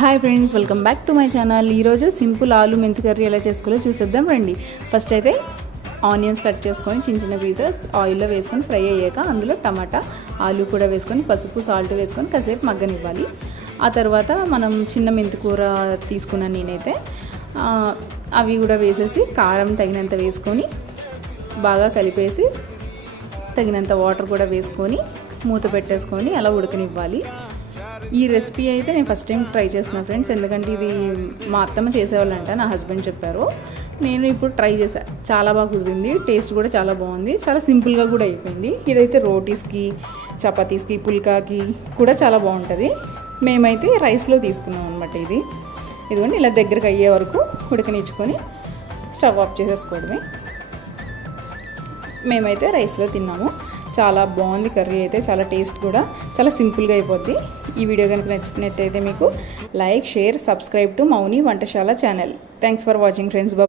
Hi friends, welcome back to my channel. ఈరోజు simple ఆలు మెంతి కర్రీ ఎలా చేసుకోవాలో చూసేద్దాం రండి. ఫస్ట్ అయితే ఆనియన్స్ కట్ చేసుకొని చిన్న చిన్న పీసెస్ ఆయిల్లో వేసుకొని ఫ్రై అయ్యాక అందులో టమాటా, ఆలు కూడా వేసుకొని పసుపు, సాల్ట్ వేసుకొని కాసేపు మగ్గనివ్వాలి. ఆ తర్వాత మనం చిన్న మెంతి కూర తీసుకున్నాను నేనైతే. అవి కూడా వేసేసి కారం తగినంత వేసుకొని బాగా కలిపేసి తగినంత వాటర్ కూడా వేసుకొని మూత పెట్టేసుకొని అలా ఉడకనివ్వాలి. ఈ రెసిపీ అయితే నేను ఫస్ట్ టైం ట్రై చేస్తున్నాను ఫ్రెండ్స్, ఎందుకంటే ఇది మా అత్తమ్మ చేసేవాళ్ళంట, నా హస్బెండ్ చెప్పారు. నేను ఇప్పుడు ట్రై చేశాను, చాలా బాగా కుదిరింది, టేస్ట్ కూడా చాలా బాగుంది, చాలా సింపుల్గా కూడా అయిపోయింది. ఇదైతే రోటీస్కి, చపాతీస్కి, పుల్కాకి కూడా చాలా బాగుంటుంది. మేమైతే రైస్లో తీసుకున్నాం అనమాట. ఇదిగోండి ఇలా దగ్గరకు అయ్యే వరకు ఉడకనిచ్చుకొని స్టవ్ ఆఫ్ చేసేసుకోవడమే. మేమైతే రైస్లో తిన్నాము. చాలా బాగుంది కర్రీ అయితే, చాలా టేస్ట్ కూడా, చాలా సింపుల్గా అయిపోద్ది. ఈ వీడియో కనుక నచ్చినట్టయితే మీకు like, share, subscribe to Mouni వంటశాల channel. Thanks for watching friends.